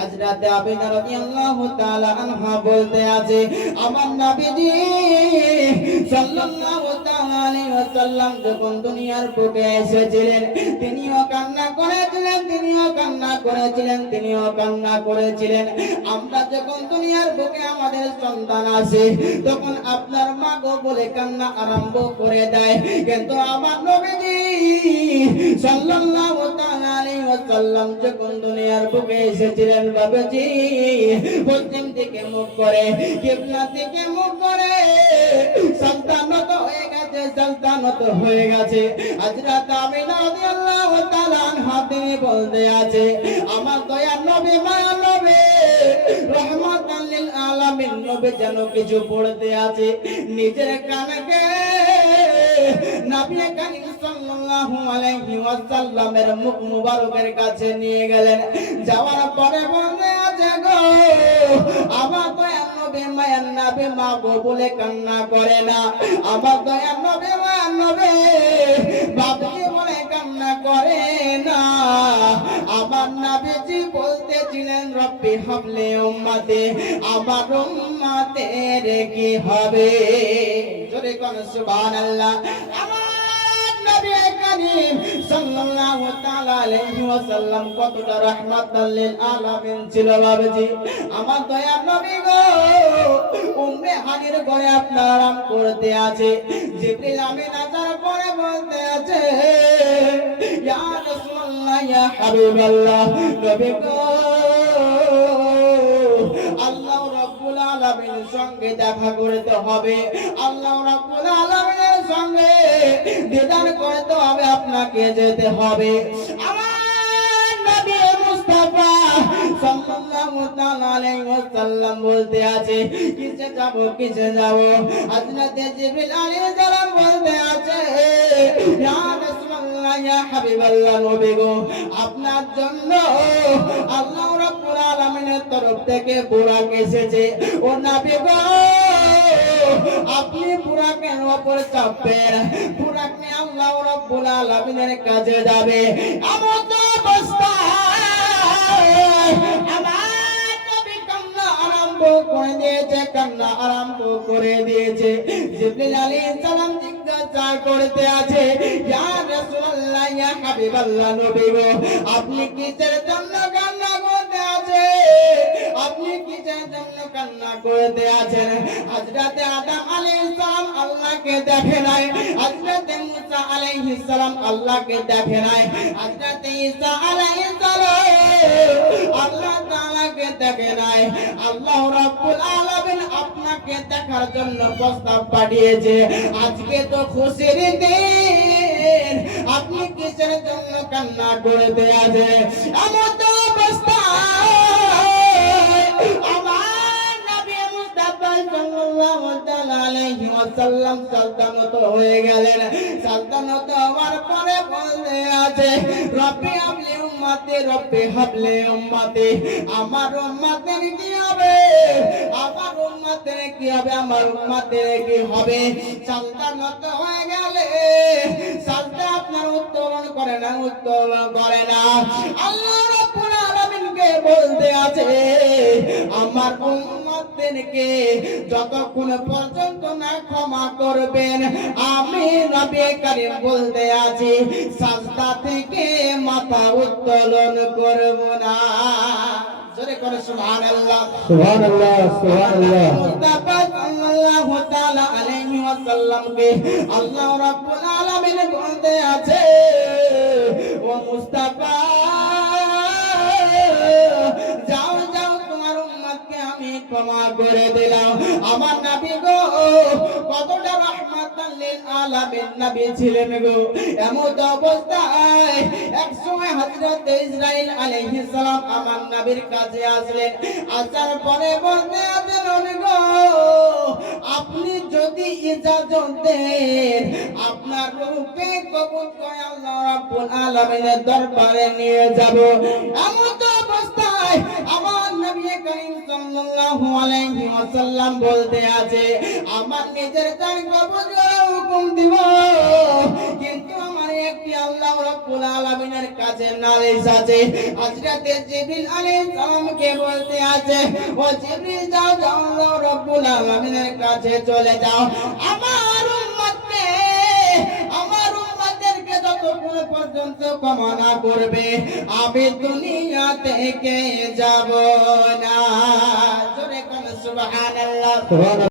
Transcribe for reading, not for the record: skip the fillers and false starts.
হযরত আমিনা রাদিয়াল্লাহু তাআলা আনহা বলতে আছে আমার নবীজি সাল্লাল্লাহু তাআলা আলাইহি ওয়াসাল্লাম যখন দুনিয়ার বুকে এসেছিলেন তিনিও কান্না করেছিলেন আমরা যখন দুনিয়ার বুকে আমাদের সন্তান আসে তখন আপনার মা গো বলে কান্না আরম্ভ করে দেয় কিন্তু আমার নবীজি সাল্লাল্লাহু তাআলা আলাইহি ওয়াসাল্লাম যখন দুনিয়ার বুকে এসেছিলেন বাবাজি পশ্চিম দিকে মুখ করে কিবলা দিকে মুখ করে সন্তানত হয়ে গেছে হযরত আমিনা রাদিয়াল্লাহু তাআলা আনহা তিনি বলতে আছে আমার দয়ার নবী মায়ার নবী রহমাতাল লিল আলামিন নবী যেন কিছু পড়তে আছে নিজের কানকে নবী করিম সাল্লাল্লাহু আলাইহি ওয়াসাল্লামের মুখ মুবারকের কাছে নিয়ে গেলেন যাওয়ার পরে বলতে আছে গো আমার দয়ার নবী মায়ার নবী মা গো বলে কান্না করে না আমার দয়ার নবী মায়ার নবী বাপজি বলে কান্না করে না আমার নবীজি বলতেছিলেন রব্বি হাবলি উম্মতি আমার উম্মতের কি হবে জোরে কোন সুবহানাল্লাহ আমার নবী করিম সাল্লাল্লাহু তাআলা আলাইহি ওয়াসাল্লাম কতটা রাহমাতাল লিল আলামিন ছিল বাবাজি আমার দয়ার নবী গো উম্মে হানির ঘরে আপনার আরাম করতে আছে জিবরিল আমিন আসার পরে বলতে আছে ইয়া রাসূলুল্লাহ ইয়া হাবিবাল্লাহ নবী গো আল্লাহ রাব্বুল আলামিনের সঙ্গে দেখা করতে হবে আল্লাহ রাব্বুল আলামিনের সঙ্গে দিদার করতে হবে আপনাকে যেতে হবে আমার নবী মুস্তাফা সাল্লাল্লাহু তাআলা আলাইহি ওয়াসাল্লাম বলতে আছে কিসে যাব হযরত জিবরিল আলাইহিস সালাম বলতে আছে ইয়া রাসূলুল্লাহ ইয়া হাবিবাল্লাহ নবী গো আপনার জন্য আল্লাহ রাব্বুল আলামিনের তরফ থেকে বুরাক এসেছে ও নবী গো আপনি বুরাকের উপর চাপেন বুরাক নিয়ে আল্লাহ রাব্বুল আলামিনের কাছে যাবে এমন অবস্থায় আমার নবী কান্না আরম্ভ করে দিয়েছে জিবরিল আলাইহিস সালাম জিজ্ঞাসা করতে আছে ইয়া রাসূলুল্লাহ ইয়া হাবিবাল্লাহ নবী গো আপনি কিসের জন্য কান্না করতে আছে আপনি কিসের জন্য কান্না করতে আছেন হযরত আদম আলাইহিস সালাম আল্লাহকে দেখে নাই হযরত মুসা আলাইহিস সালাম আল্লাহকে দেখে নাই হযরত ঈসা আলাইহিস সালাম আল্লাহ তাআলাকে দেখে নাই আল্লাহ রাব্বুল আলামিন আপনাকে দেখার জন্য প্রস্তাব পাঠিয়েছে আজকে তো খুশির দিন আপনি কিসের জন্য কান্না করতে আছেন এমন অবস্থায় আমার নবী মুস্তাফা সাল্লাল্লাহু তাআলা আলাইহি ওয়াসাল্লাম সালতানত হয়ে গেলেন সালতানত হওয়ার পরে বলতে আছে রব্বি হাবলি উম্মতি আমার উম্মতের কি হবে আমার উম্মতের কি হবে সালতানত হয়ে গেলে সালতা আপনার উত্তোলন করে না আল্লাহ রাব্বুল আলামিনকে বলতে আছে আমার উম্মতদেরকে যতক্ষণ পর্যন্ত না ক্ষমা করবেন আমি নবী করিম বলতে আছি সাজদা থেকে মাথা উত্তোলন করব না জোরে করে সুবহানাল্লাহ সুবহানাল্লাহ সুবহানাল্লাহ মুস্তাফা সাল্লাল্লাহু তাআলা আলাইহি ওয়াসাল্লামকে আল্লাহ রাব্বুল আলামিন বলতে আছে ও মুস্তাফা যাও তোমার উম্মতকে আমি ক্ষমা করে দিলাম আমার নবী গো কতটা রাহমাতাল লিল আলামিন নবী ছিলেন গো এমন অবস্থায় একসময় হযরত ইসরাইল আলাইহিস সালাম আমার নবীর কাছে আসলেন আসার পরে বলতে আছে নবী গো আপনি যদি ইজাজত দেন আপনার রূপে কবুল করে আল্লাহ রাব্বুল আলামিনের দরবারে নিয়ে যাব এমন অবস্থায় আমার নবী করিম সাল্লাল্লাহু আলাইহি ওয়াসাল্লাম বলতে আছে আমার নিজের জান কবুল হুকুম দিব কিন্তু আমার একটি একটি আল্লাহ রাব্বুল আলামিনের কাছে নালিশ আছে। হযরতে জিবরিল আলাইহিস সালামকে বলতে আছে, ও জিবরিল যাও যাও আল্লাহ রাব্বুল আলামিনের কাছে চলে যাও, আমার উম্মতদেরকে যতক্ষণ পর্যন্ত ক্ষমা না করবে আমি দুনিয়া থেকে যাব না। জোরে কোন সুবহানাল্লাহ।